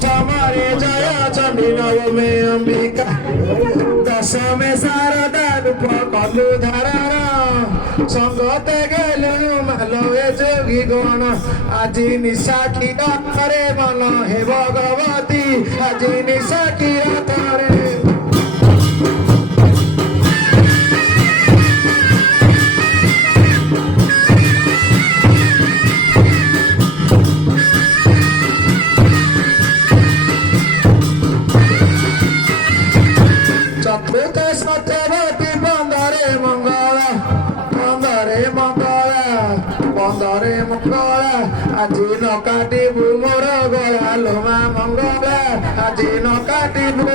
অষ্টমরে জয় চণ্ডী নবমে অম্বিকা দশমে শারদা রূপ কলু ধারার সঙ্গতে গেলু মালয়ে যোগী গণ আজি নিশাখী রাতরে মন হে ভগবতী আজি নিশাখী রাতরে চতুর্থ সত্যবতী বন্দরে মঙ্গলা বন্দরে মঙ্গলা বন্দরে মঙ্গলা আজি নকাটিবু মোর গলা লোমা মঙ্গলা আজি নকাটিবু